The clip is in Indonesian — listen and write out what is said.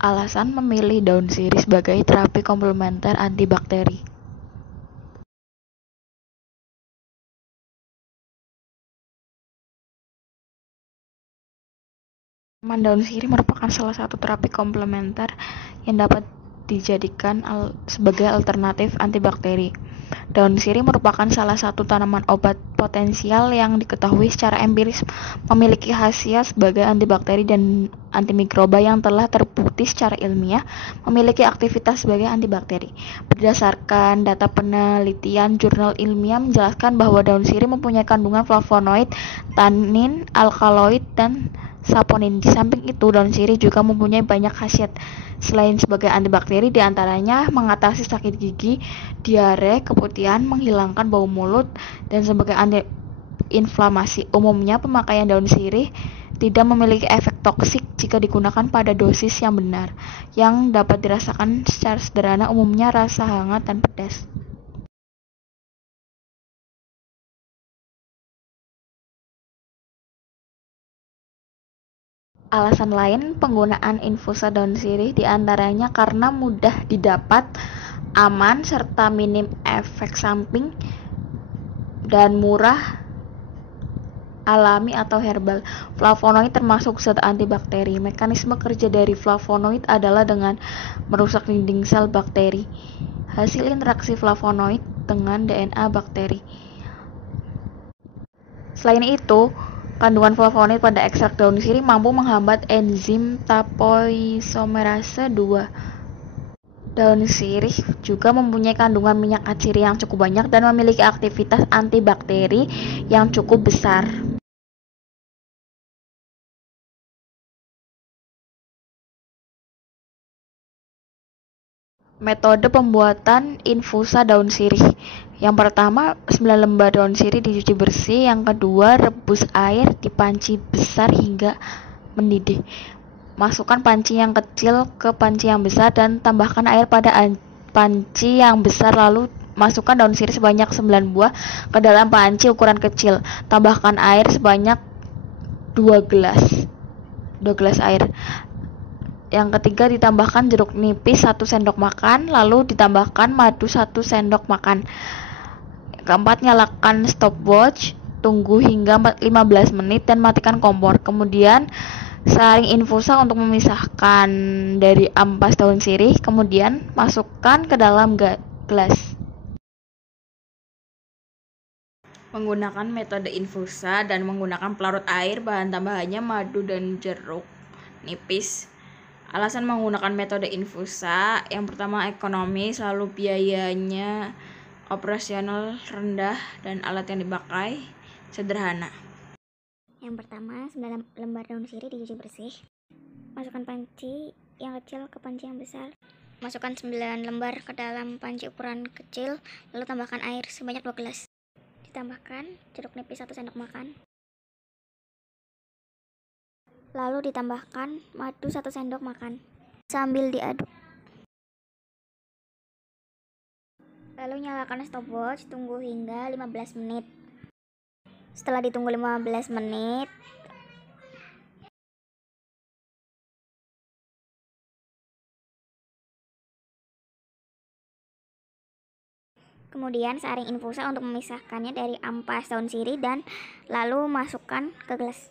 Alasan memilih daun sirih sebagai terapi komplementer antibakteri. Tanaman daun sirih merupakan salah satu terapi komplementer yang dapat dijadikan sebagai alternatif antibakteri. Daun sirih merupakan salah satu tanaman obat potensial yang diketahui secara empiris memiliki khasiat sebagai antibakteri dan antimikroba yang telah terbukti secara ilmiah memiliki aktivitas sebagai antibakteri. Berdasarkan data penelitian jurnal ilmiah menjelaskan bahwa daun sirih mempunyai kandungan flavonoid, tanin, alkaloid, dan saponin. Di samping itu, daun sirih juga mempunyai banyak khasiat selain sebagai antibakteri, diantaranya mengatasi sakit gigi, diare, keputihan, menghilangkan bau mulut, dan sebagai anti-inflamasi. Umumnya, pemakaian daun sirih tidak memiliki efek toksik jika digunakan pada dosis yang benar, yang dapat dirasakan secara sederhana, umumnya rasa hangat dan pedas. Alasan lain penggunaan infusa daun sirih diantaranya karena mudah didapat, aman, serta minim efek samping, dan murah, alami atau herbal. Flavonoid termasuk zat antibakteri. Mekanisme kerja dari flavonoid adalah dengan merusak dinding sel bakteri. Hasil interaksi flavonoid dengan DNA bakteri. Selain itu, kandungan flavonoid pada ekstrak daun sirih mampu menghambat enzim topoisomerase 2. Daun sirih juga mempunyai kandungan minyak atsiri yang cukup banyak dan memiliki aktivitas antibakteri yang cukup besar. Metode pembuatan infusa daun sirih. Yang pertama, 9 lembar daun sirih dicuci bersih. Yang kedua, rebus air di panci besar hingga mendidih. Masukkan panci yang kecil ke panci yang besar dan tambahkan air pada panci yang besar, lalu masukkan daun sirih sebanyak 9 buah ke dalam panci ukuran kecil. Tambahkan air sebanyak 2 gelas air. Yang ketiga, ditambahkan jeruk nipis 1 sendok makan, lalu ditambahkan madu 1 sendok makan. Keempat, nyalakan stopwatch, tunggu hingga 15 menit dan matikan kompor. Kemudian saring infusa untuk memisahkan dari ampas daun sirih, kemudian masukkan ke dalam gelas. Menggunakan metode infusa dan menggunakan pelarut air, bahan tambahannya madu dan jeruk nipis. Alasan menggunakan metode infusa, yang pertama ekonomis, lalu biayanya operasional rendah, dan alat yang dipakai sederhana. Yang pertama, 9 lembar daun sirih dicuci bersih. Masukkan panci yang kecil ke panci yang besar. Masukkan 9 lembar ke dalam panci ukuran kecil, lalu tambahkan air sebanyak 2 gelas. Ditambahkan jeruk nipis 1 sendok makan. Lalu ditambahkan madu 1 sendok makan sambil diaduk. Lalu nyalakan stopwatch, tunggu hingga 15 menit. Setelah ditunggu 15 menit, kemudian saring infusa untuk memisahkannya dari ampas daun sirih dan lalu masukkan ke gelas.